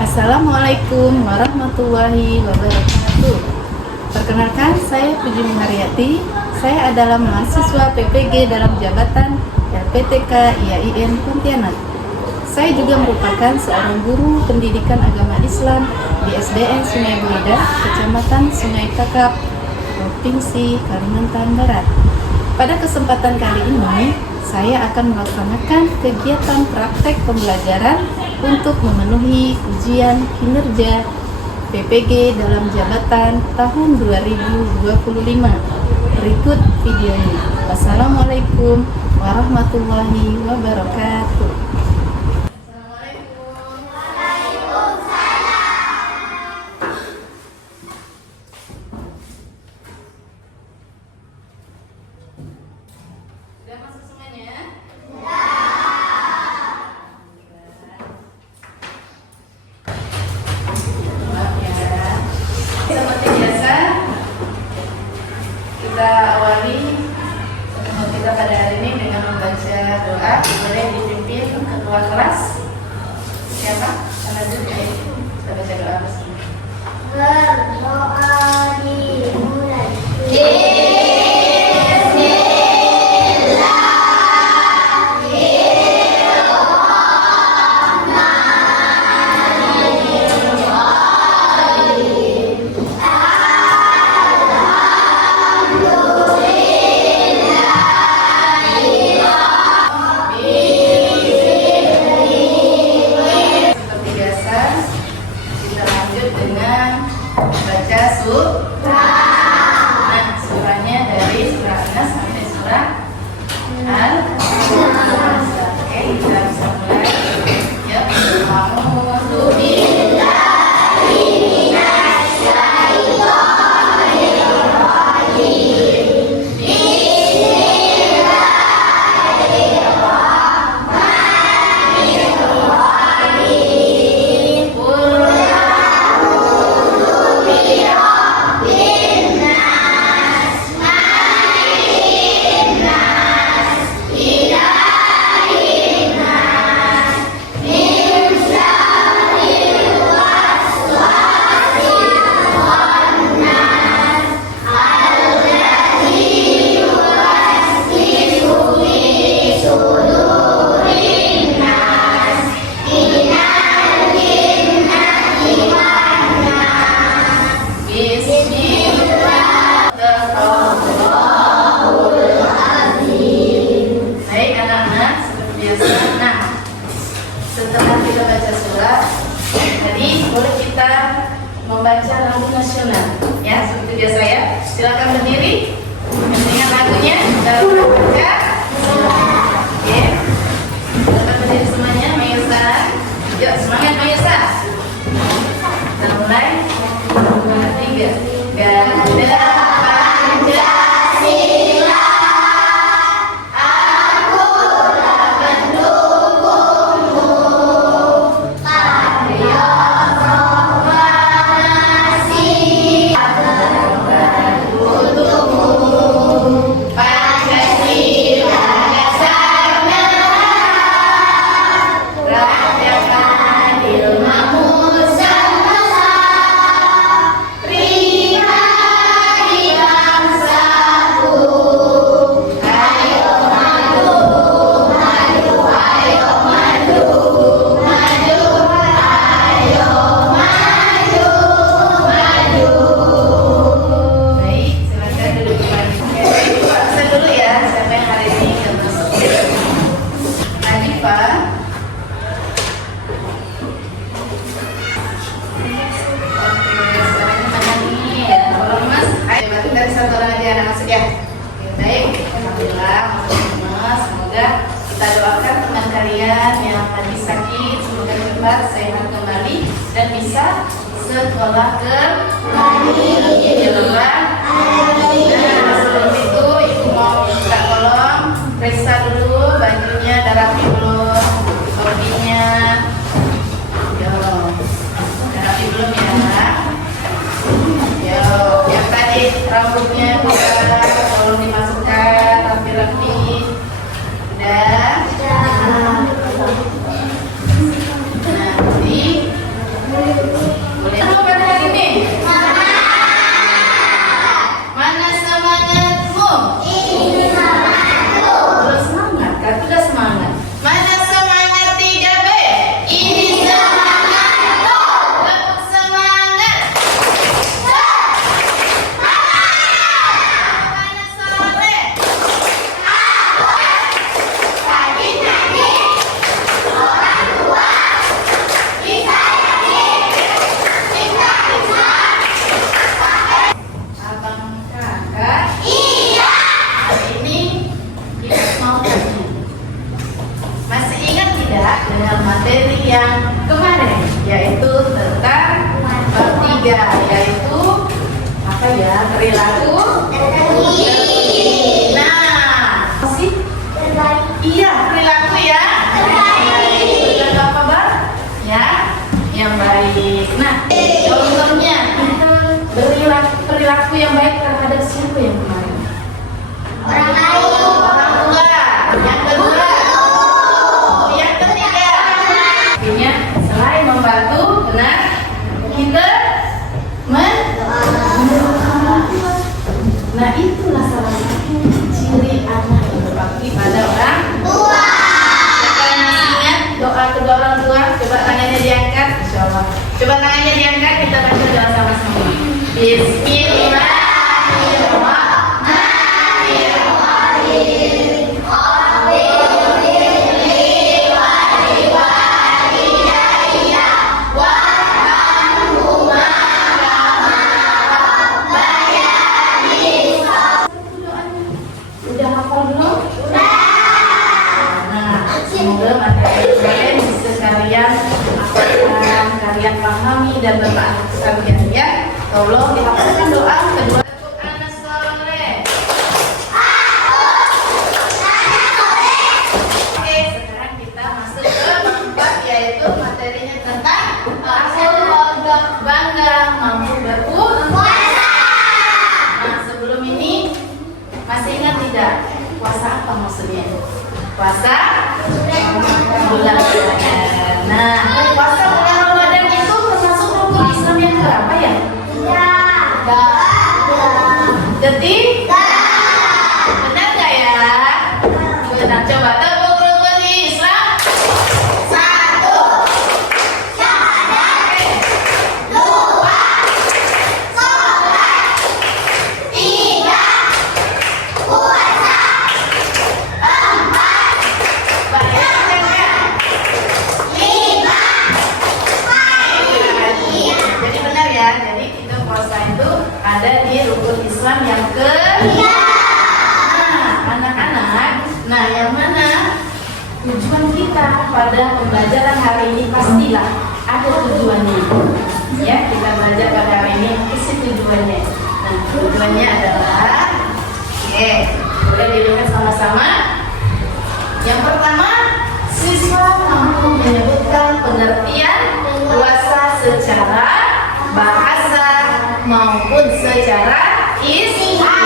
Assalamualaikum warahmatullahi wabarakatuh. Perkenalkan, saya Puji Haryati. Saya adalah mahasiswa PPG dalam jabatan LPTK IAIN Pontianak. Saya juga merupakan seorang guru pendidikan agama Islam di SDN Sungai Buida, Kecamatan Sungai Kakap, Provinsi Kalimantan Barat. Pada kesempatan kali ini, saya akan melaksanakan kegiatan praktek pembelajaran untuk memenuhi ujian kinerja PPG dalam jabatan tahun 2025. Berikut videonya. Wassalamualaikum warahmatullahi wabarakatuh. Sudah masuk semuanya? Seperti biasa, kita awali pertemuan kita pada hari ini dengan membaca doa. Boleh dipimpin ketua kelas. Siapa? Selanjutnya kita baca doa bersama. Berdoa dimulai. Seperti biasa, kita lanjut dengan baca surah. Nah, surahnya dari surah An-Nas sampai surah Al-Nas. Oke, kita bisa mulai. Ya, a'udzu billahi minasy syaithanir rajim. Baik anak-anak, seperti biasa. Nah, setelah kita baca surah, tadi boleh kita membaca lagu nasional. Ya, seperti biasa ya. Silakan berdiri. Dengan lagunya kita baca surah. Oke. Silakan berdiri semuanya. Mayusa. Yuk, semangat Mayusa. Kita mulai. 2, 3. Ganda Pancasila. Baik, silakan duduk kembali. Pak, pesan dulu ya, siapa yang hari ini nggak masuk? Tadi Pak. Oke, suaranya mana nih? Tolong Mas, ayo bantu dari satu orang aja anak masuk ya. Oke, baik, alhamdulillah masuk semua. Semoga kita doakan teman kalian yang tadi sakit semoga cepat sehat kembali dan bisa sekolah kembali. Ya Bapak. Nah, sebelum itu Ibu mau minta tolong periksa dulu bajunya, ada rapi belum, bodinya. Yo, ada rapi belum ya? Yo, yang tadi rambutnya bisa tolong dimasukkan rapi-rapi. Udah. dengan materi yang kemarin, yaitu tentang bab 3, yaitu apa ya? Perilaku. Nah, masih? Iya, perilaku ya. Perilaku apa, Bang? Ya, yang baik. Nah, contohnya perilaku yang baik terhadap siapa yang kemarin? Orang lain. Orang tua. Yang kedua. Yang ketiga. Artinya selain membantu, benar, kita mendoakan. Nah, itulah salah satu ciri anak yang berbakti pada orang tua. Sekarang masih ingat doa kedua orang tua? Coba tangannya diangkat, insya Allah. Coba tangannya diangkat, kita baca doa sama-sama. Bismillahirrahmanirrahim. Udah hafal belum? Nah, semoga materi kalian bisa kalian hafalkan, kalian pahami dan bermanfaat sekalian ya. Tolong dihafalkan doa kedua. Anas soleh. Oke, sekarang kita masuk ke bab 4, yaitu materinya tentang bangga mampu berpuasa. Nah, sebelum ini masih ingat tidak? Puasa apa maksudnya? Puasa bulan Ramadan. Nah, puasa bulan Ramadan itu termasuk rukun Islam yang berapa ya? Jadi? Benar nggak ya? Benar. Coba tepuk rukun Islam. 1. Syahadat. 2. Sholat. 3. Puasa. 4. Bayar. 5. Jadi benar ya. Jadi kita puasa itu ada di rukun Islam yang ke. Nah, anak-anak, nah yang mana tujuan kita pada pembelajaran hari ini pastilah ada tujuannya. Ya, kita belajar pada hari ini apa sih tujuannya? Nah, tujuannya adalah, boleh dilihat sama-sama. Yang pertama, siswa mampu menyebutkan pengertian puasa secara bahasa maupun secara istilah.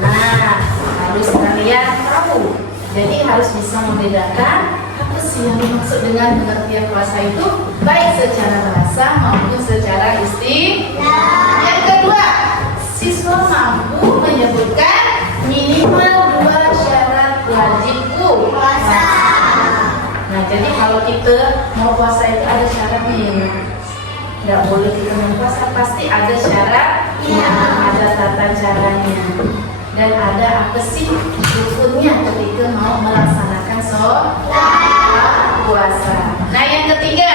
Nah, harus kalian tahu. Jadi harus bisa membedakan apa sih yang dimaksud dengan pengertian puasa itu, baik secara bahasa maupun secara istilah. Yang kedua, siswa mampu menyebutkan minimal 2 syarat wajib puasa. Nah, jadi kalau kita mau puasa itu ada syaratnya. Nggak boleh kita puasa, pasti ada syaratnya, ada tata caranya, dan ada apa sih rukunnya ketika mau melaksanakan sholat puasa. Nah, yang ketiga,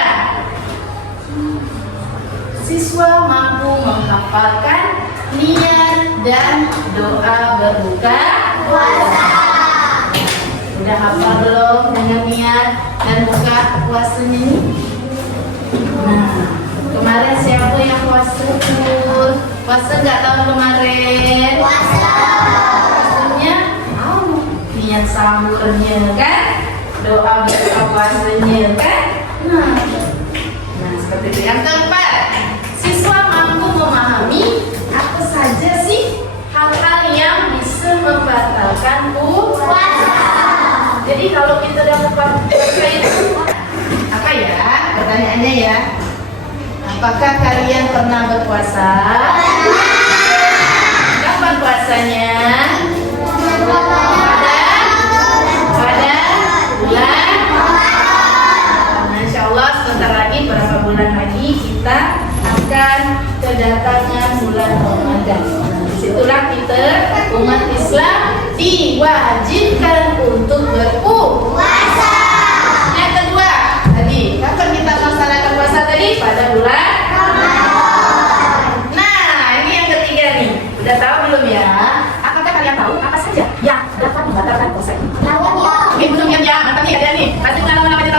siswa mampu menghafalkan niat dan doa berbuka puasa. Udah hafal belum dengan niat dan buka puasanya ini? Nah, kemarin siapa yang puasa? Puasa nggak tahun kemarin? Puasa. Puasanya niat sahurnya kan? Doa berbuka puasanya kan? Nah, seperti itu. Yang keempat, siswa mampu memahami apa saja sih hal-hal yang bisa membatalkan puasa. Jadi kalau kita dapat puasa itu apa ya? Pertanyaannya ya. Apakah kalian pernah berpuasa? Kapan puasanya? Pada bulan. Nah, insya Allah sebentar lagi, berapa bulan lagi kita akan kedatangan bulan Ramadan. Disitulah kita umat Islam diwajibkan untuk berpuasa. Yang kedua, tadi kapan kita melaksanakan puasa tadi? Pada bulan Ramadan. Nah, ini yang ketiga nih. Udah tahu belum ya? Apakah kalian tahu apa saja yang dapat membatalkan puasa ini? Tahu ya. Ini belum ya, mantap nih ada nih. Pasti pengalaman apa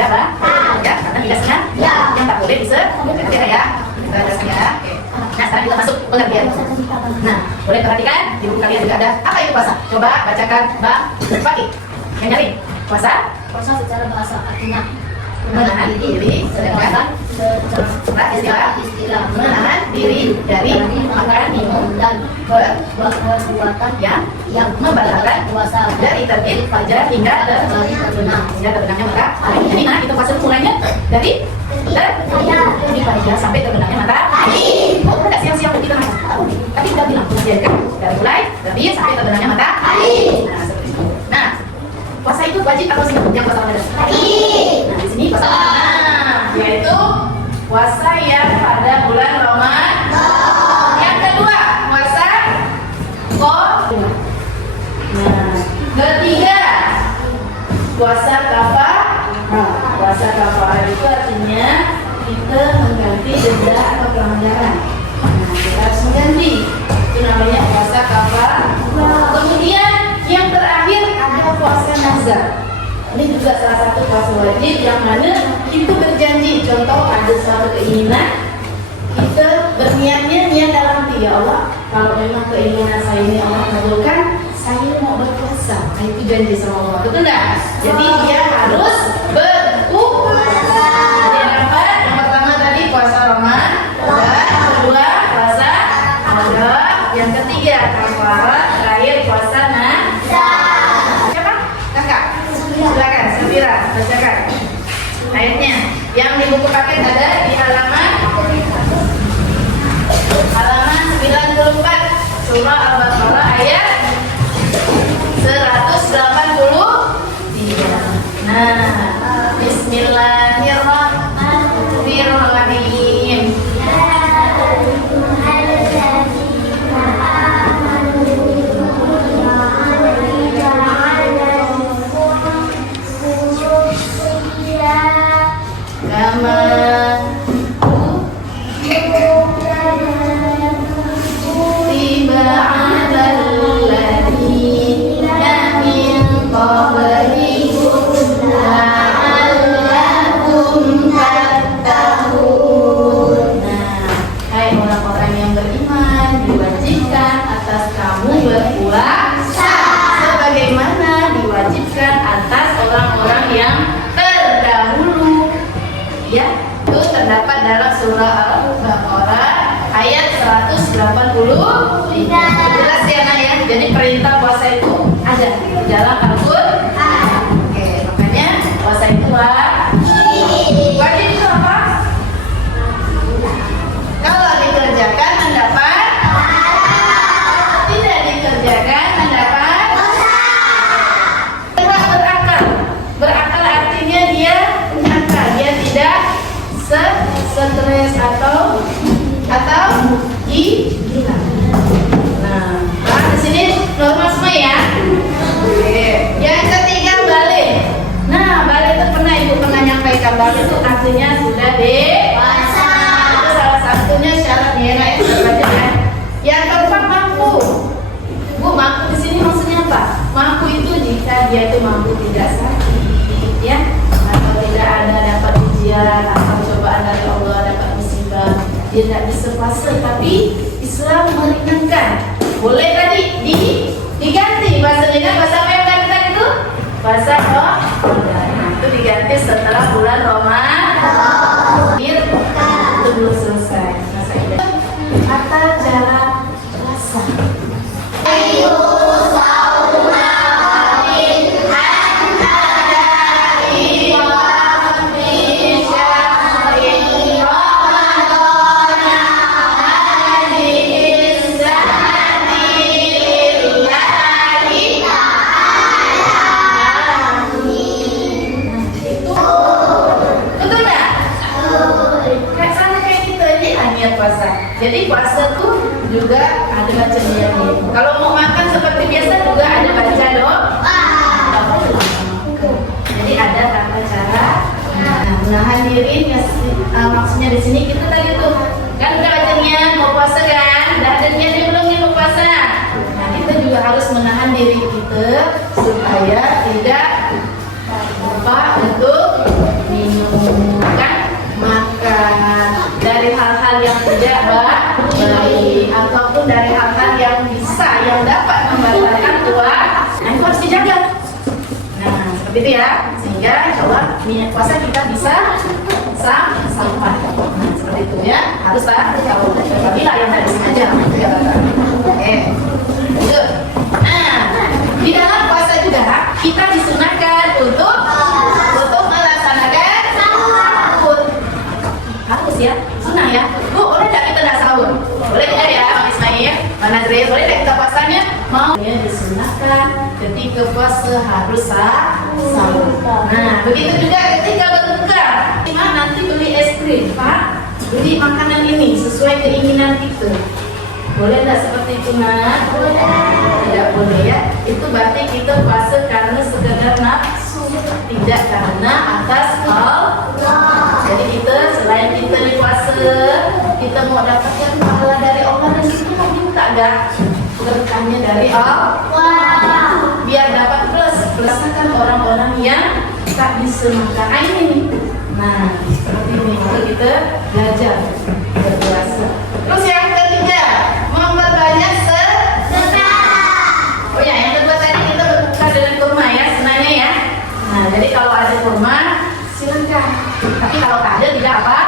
tidak Pak? Ya, karena tidak senang. Ya. Yang tak boleh bisa ya. Kita jelaskan ya. Oke. Nah, sekarang kita masuk pengertian. Nah, boleh perhatikan di buku kalian juga ada apa itu puasa? Coba bacakan Mbak Fakih. Yang nyari puasa? Puasa secara bahasa artinya Menahan diri, sedangkan istilah menahan diri dari makan minum dan perbuatan yang membatalkan puasa dari terbit fajar hingga terbenamnya matahari. Jadi nah itu puasa mulainya dari di fajar sampai terbenamnya matahari. Oh, tidak siang-siang kita makan. Tapi kita bilang kan dari mulai terbit sampai terbenamnya matahari. Nah, seperti itu. Nah, puasa itu wajib atau sunat? Yang puasa Ramadan. Nah, di sini puasa yaitu puasa yang pada bulan Ramadan. Yang kedua, puasa Qadha. Nah, ketiga, puasa kafarah. Puasa kafarah itu artinya kita mengganti denda atau pelanggaran. Nah, kita harus mengganti. Itu namanya puasa kafarah. Kemudian yang terakhir ada puasa nazar. Ini juga salah satu puasa wajib yang mana kita berjanji. Contoh ada suatu keinginan, kita berniatnya niat dalam hati, ya Allah, kalau memang keinginan saya ini Allah kabulkan, saya mau berpuasa. Nah, itu janji sama Allah, betul enggak? Jadi dia harus berpuasa. Yang apa? Yang pertama tadi puasa Ramadan, yang kedua puasa Qadha, yang ketiga kafarah, terakhir puasa nazar. Siapa? Kakak. Silakan, Safira, bacakan ayatnya. Yang di buku paket ada di halaman 94 surah Al-Baqarah ayat 183. Nah, Bismillahirrahmanirrahim. Berpuasa sebagaimana diwajibkan atas orang-orang yang terdahulu. Ya, itu terdapat dalam surah Al-Baqarah ayat 180. Jelas ya Nak ya. Jadi perintah puasa itu ada di dalam Al-Qur'an. Oke, makanya puasa itu wajib itu apa? Kalau dikerjakan mendapat, tidak dikerjakan mendapat berakal. Berakal artinya dia punya akal, dia tidak stres atau gila. Nah, di sini normal semua ya. Oke. Yang ketiga balik. Nah, balik itu pernah nyampaikan balik itu artinya sudah dewasa. Itu salah satunya syarat ya, ya. Yang keempat mampu. Bu, mampu di sini maksudnya apa? Mampu itu jika dia itu mampu tidak sakit, ya, atau tidak ada dapat ujian atau cobaan dari Allah, dapat musibah, dia tidak bisa puasa, tapi Islam meringankan. Boleh tadi diganti bahasa dengan bahasa apa yang katakan itu? Bahasa Ramadan. Itu diganti setelah bulan Ramadan. Itu belum selesai. Atau jalan puasa. Jadi puasa tuh juga ada baca niatnya. Kalau mau makan seperti biasa juga ada baca doa. Jadi ada tata cara. Nah, menahan diri maksudnya di sini kita tadi tuh kan udah baca niat mau puasa kan, udah ada niatnya belum nih mau puasa. Nah, kita juga harus menahan diri kita supaya tidak lupa untuk yang tidak baik ataupun dari hal-hal yang bisa yang dapat membatalkan puasa. Nah, itu harus dijaga. Nah, seperti itu ya, sehingga insya Allah niat puasa kita bisa sampai. Nah, seperti itu ya, harus tahu. Apabila yang tadi sengaja, itu ya Bapak. Oke, lanjut. Nah, di dalam puasa juga kita disunahkan untuk melaksanakan sahur. Harus ya, sunnah ya. Bu, boleh tidak kita tidak sahur? Boleh tidak ya, Bang Ismail? Mana Zria, boleh tidak kita puasanya? Mau? Ya, disunahkan ketika puasa harus sahur. Nah, begitu juga ketika berbuka. Nanti beli es krim, Pak. Beli makanan ini sesuai keinginan kita. Boleh tidak seperti itu, Nak? Tidak boleh ya. Itu berarti kita puasa karena sekedar nafsu, tidak karena atas Allah. Jadi kita selain kita puasa, kita mau dapatkan pahala dari Allah dan kita mau minta enggak berkahnya dari Allah. Biar dapat pluskan orang-orang yang tak bisa makan ini. Nah, seperti ini kalau kita belajar berpuasa. Terus yang ketiga, memperbanyak sedekah. Oh ya, yang kedua tadi kita berbuka dengan kurma ya, senangnya ya. Nah, jadi kalau ada kurma, silakan. Tapi kalau tak ada tidak apa?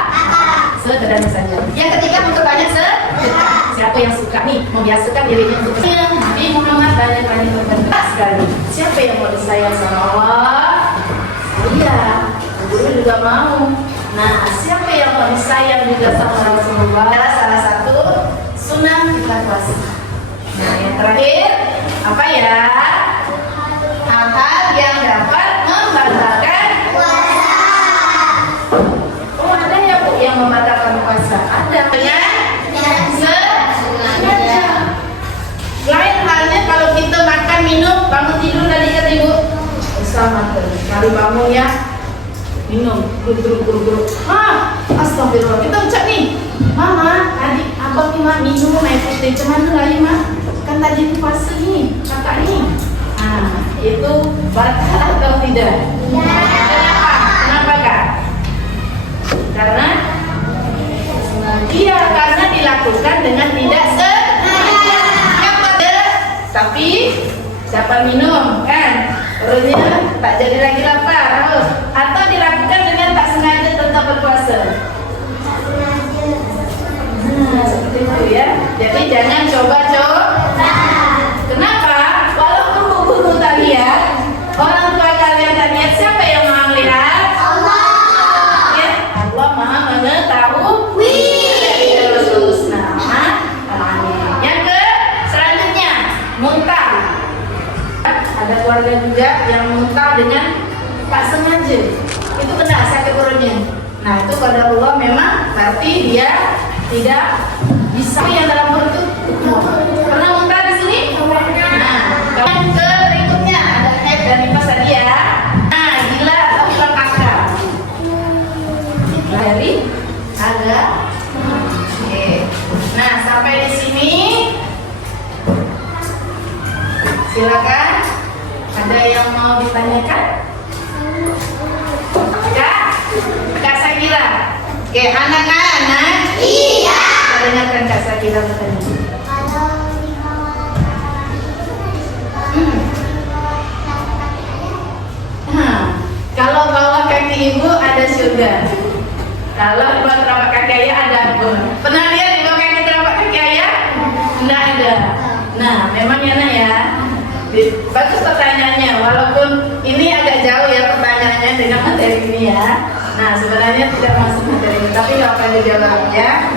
Sederhana saja. Yang ketiga, memperbanyak sedekah. Siapa yang suka nih membiasakan dirinya untuk Nabi Muhammad banyak-banyak berkah sekali. Siapa yang mau disayang sama Allah? Iya. Guru juga mau. Nah, siapa yang mau disayang juga sama Rasulullah? Adalah salah satu sunnah kita puasa. Nah, yang terakhir apa ya? Hal-hal yang dapat membatalkan puasa. Oh, ada ya Bu yang membatalkan puasa? Ada ya? Sengaja. Lain halnya kalau kita makan, minum, bangun tidur tadi kata Ibu. Sama kali bangun ya. Minum, guruk. Astagfirullah, kita ucap nih. Mama, tadi abang nih minum air putih. Cuman lagi kan tadi puasa nih, kakak nih. Nah, itu batal atau tidak? Kenapa Kak? Karena karena dilakukan dengan tidak sengaja. Tapi dapat minum kan? Perutnya tak jadi lagi lapar harus. Atau dilakukan dengan tak sengaja tetap berpuasa. Seperti itu ya. Jadi jangan coba-coba. Kenapa? Walaupun guru tak lihat, orang tua kalian tak lihat, siapa yang maha melihat? Allah. Ya, Allah maha mengetahui. Yang selanjutnya muntah. Ada keluarga juga yang muntah dengan tak sengaja. Itu kena sakit perutnya. Nah, itu pada Allah memang berarti dia tidak bisa yang dalam perut itu. Pernah muntah di sini? Nah, yang berikutnya ada haid dan nifas tadi ya. Nah, gila atau hilang akal. Dari agak. Oke. Nah, sampai di sini silakan. Ada yang mau ditanyakan? Kak Sakila. Oke, anak-anak. Iya. Kita dengarkan Kak Sakila bertanya. Kalau bawah kaki ibu ada surga. Kalau di bawah telapak kaki ayah ada apa? Pernah lihat di bawah kaki telapak kaki ayah? Tidak ada. Nah, memang ya Nak ya. Bagus pertanyaannya, walaupun ini agak jauh ya pertanyaannya dengan materi ini ya. Nah, sebenarnya tidak masuk materi ini, tapi nggak akan dijawab ya.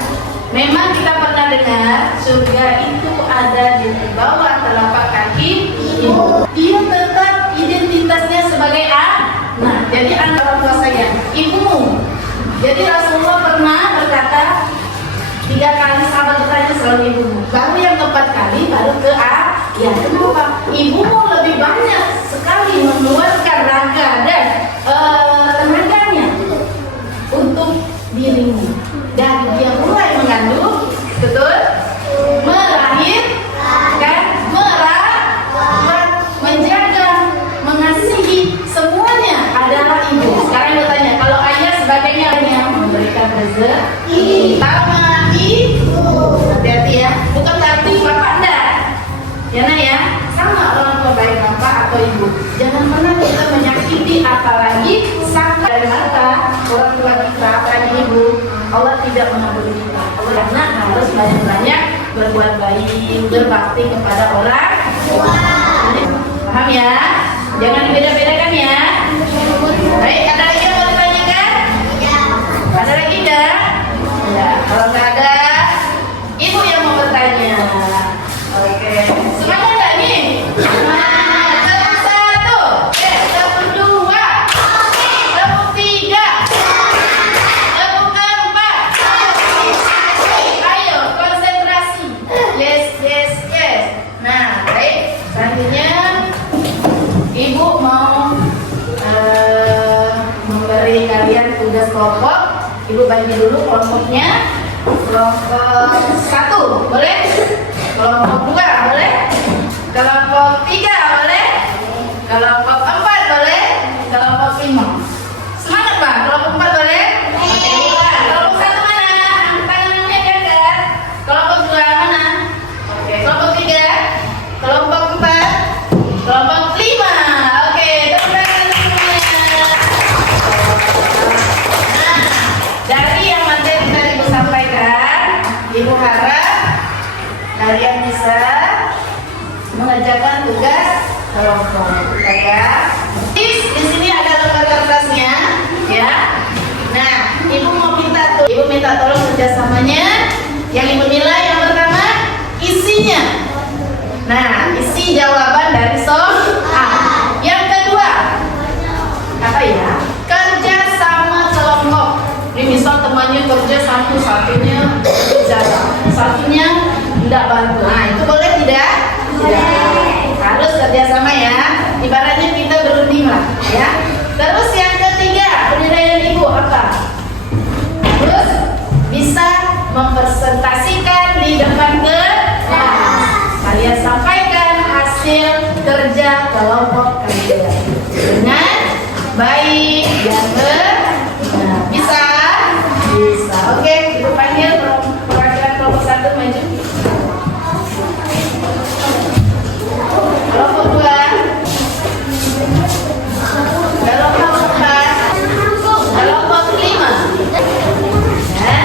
Memang kita pernah dengar surga itu ada di bawah telapak kaki ibu. Dia tetap identitasnya sebagai anak. Jadi anak orang tua saya, ibumu. Jadi Rasulullah pernah berkata 3 kali sahabat bertanya selalu ibumu. Baru yang keempat kali baru ke ya, kenapa? Ibumu lebih banyak sekali mengeluarkan raga dan tenaganya untuk dirimu. Dari dia mulai mengandung, betul? Melahirkan, merawat, menjaga, mengasihi, semuanya adalah ibu. Sekarang bertanya, kalau ayah sebagainya yang memberikan rezeki, tahu karena harus banyak-banyak berbuat baik, berbakti kepada orang tua. Paham ya? Jangan dibeda-bedakan ya. Baik, ada lagi yang mau ditanyakan? Ada lagi enggak? Ya, kalau nggak ada, ibu yang mau bertanya. Oke, semangat nggak nih? Semangat. Tepuk satu, tepuk dua, tepuk tiga, tepuk empat. Ayo konsentrasi. Yes, yes, yes. Nah, baik. Selanjutnya, ibu mau memberi kalian tugas kelompok. Ibu bagi dulu kelompoknya. Kelompok 1 boleh? Kelompok 2 boleh? Kelompok 3 boleh? Kelompok 4 boleh? Kelompok 5. Semangat Bang, kelompok 4 boleh? Oke, kelompok 1 mana? Tangannya diangkat. Kelompok 2 mana? Oke, kelompok 3. Kelompok 4. Kelompok 5. Oke, tepuk tangan semuanya. Nah, dari yang materi tadi Ibu sampaikan, Ibu harap kalian bisa mengerjakan tugas kelompok. Ya. Di sini ada lembar kertasnya, ya. Nah, Ibu mau minta Ibu minta tolong kerjasamanya. Yang Ibu nilai yang pertama isinya. Nah, isi jawaban dari soal A. Yang kedua, apa ya? Kerja sama kelompok. Ini misal temannya kerja satunya jalan, satunya tidak bantu. Nah, itu boleh tidak? Tidak. Harus kerjasama ya. Ibaratnya kita berunding lah, ya. Terus yang ketiga, penilaian Ibu apa? Terus bisa mempresentasikan di depan kelas. Kalian sampaikan hasil kerja kelompok kalian dengan baik dan benar. Bisa? Bisa. Oke, Ibu panggil perwakilan kelompok 1 maju. Kelompok 2. Kelompok 4. Kelompok 5. Ya.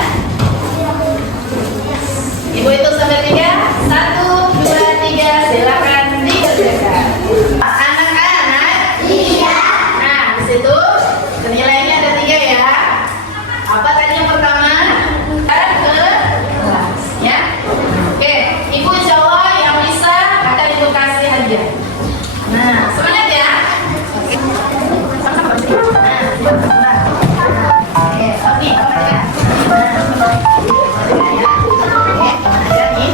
Ibu itu sampai 3. 1, 2, 3. Silakan dikerjakan. Anak-anak. Iya. Nah, di situ penilaiannya ada 3 ya. Apa tadi yang pertama? Kelas, ya. Oke, Ibu insya Allah yang bisa akan Ibu kasih hadiah. Nah, semangat ya. Oke. Sama-sama. Nah, oke, oke, ya. Nah, oke, aja nih.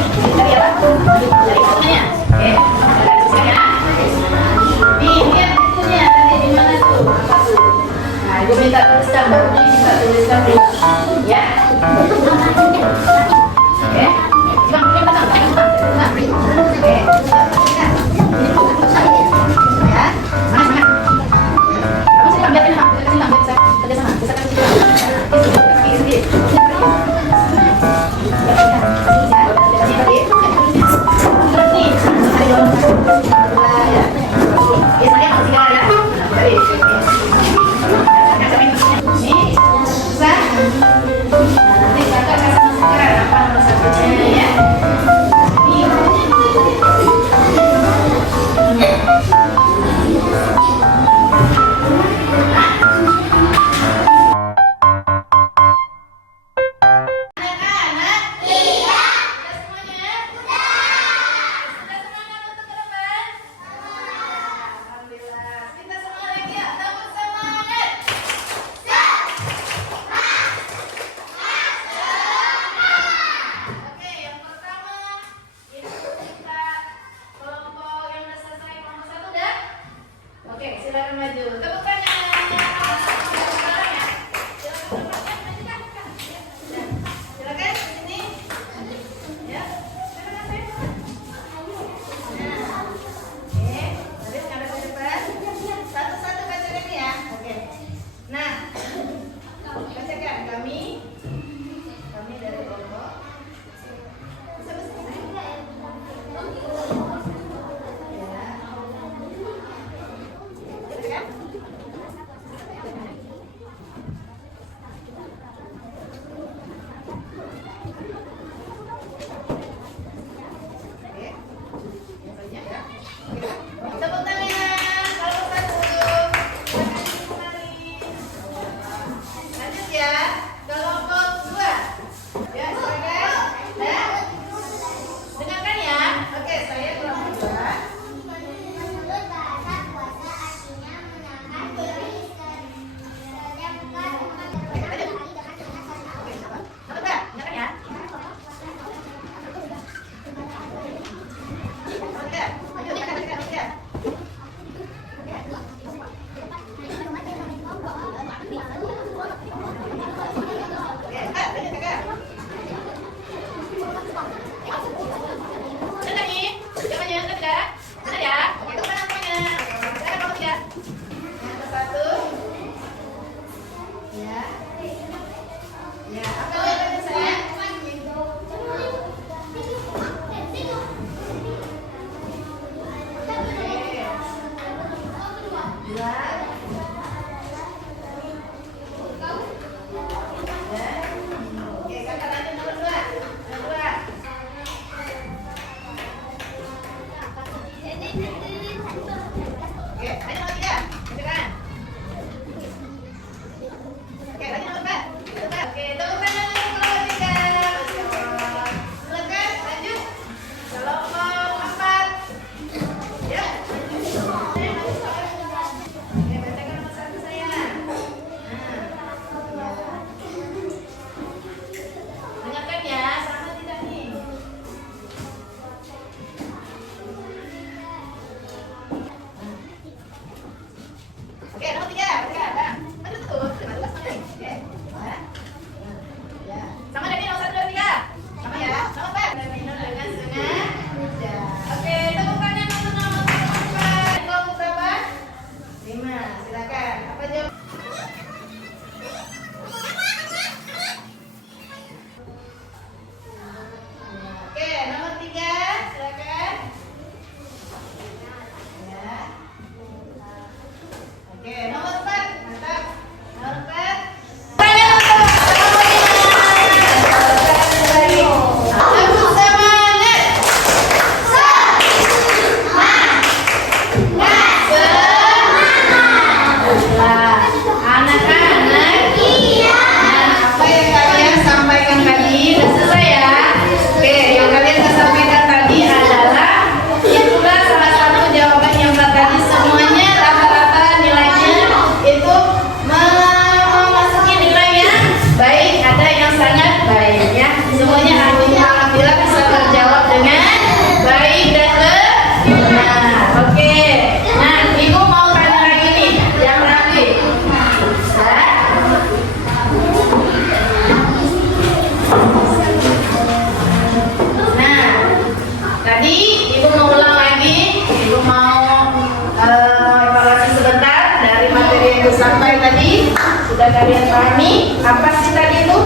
kalian pahami apa sih tadi itu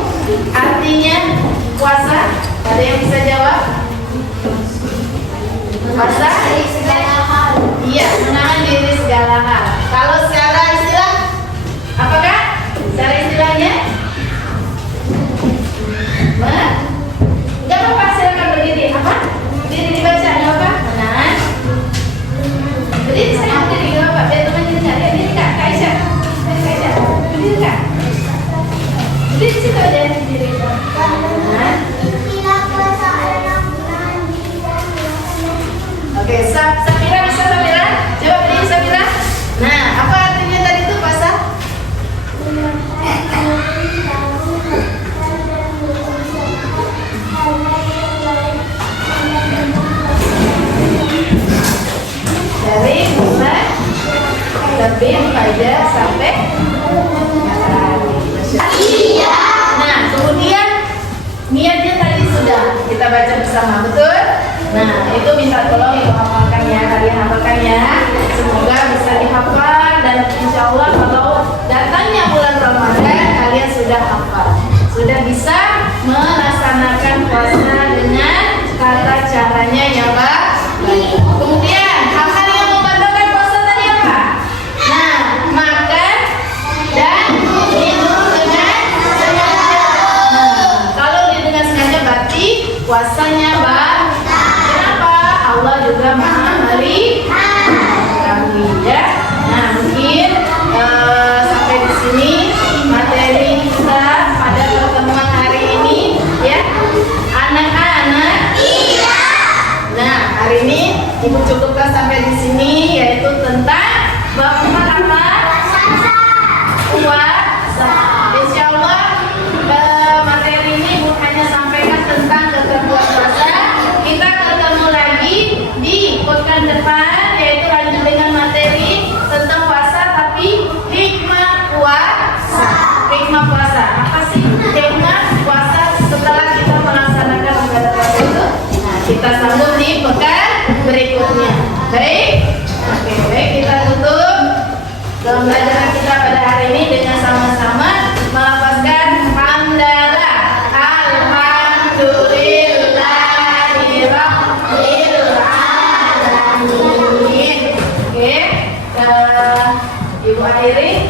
artinya puasa? Ada yang bisa jawab? Puasa? segala hal. Iya, menahan diri segala hal. Kalau secara istilah, apakah? Secara istilahnya? Gak apa-apa, silakan berdiri. Apa? Berdiri dibaca, gak apa? Menahan. Berdiri, saya berdiri, gak apa-apa. Biar teman jadi nggak. Berdiri kak, Kak Aisyah. Kak Aisyah, berdiri kak. Berdiri situ aja, berdiri. Menahan. Oke, Safira bisa Safira? Coba berdiri Safira. Nah, apa artinya tadi itu puasa? Dari mulai terbit fajar sampai matahari. Iya. Nah, kemudian niatnya tadi sudah kita baca bersama, betul? Nah, itu minta tolong ibu hafalkan ya, kalian hafalkan ya. Semoga bisa dihafal dan insya Allah kalau datangnya bulan Ramadan kalian sudah hafal, sudah bisa melaksanakan puasa dengan tata caranya ya Pak. Kemudian hal-hal yang membatalkan puasa tadi apa? Nah, makan dan minum dengan sengaja. Nah, kalau dengan sengaja berarti puasanya batal. Allah juga maha mengetahui ya. Nah, mungkin sampai di sini materi kita pada pertemuan hari ini ya. Anak-anak. Iya. Nah, hari ini Ibu cukupkan sampai di sini yaitu tentang bab apa? Puasa. Insyaallah materi ini bukan hanya sampaikan tentang ketentuan puasa. Kita ketemu lagi di pekan depan yaitu lanjut dengan materi tentang puasa tapi hikmah puasa. Hikmah puasa. Apa sih hikmah puasa setelah kita melaksanakan ibadah puasa itu? Nah, kita sambung di pekan berikutnya. Baik? Oke, baik kita tutup dalam pelajaran kita pada hari ini dengan sama-sama melafazkan hamdalah. Alhamdulillahirabbil alamin. Oke, Ibu akhiri.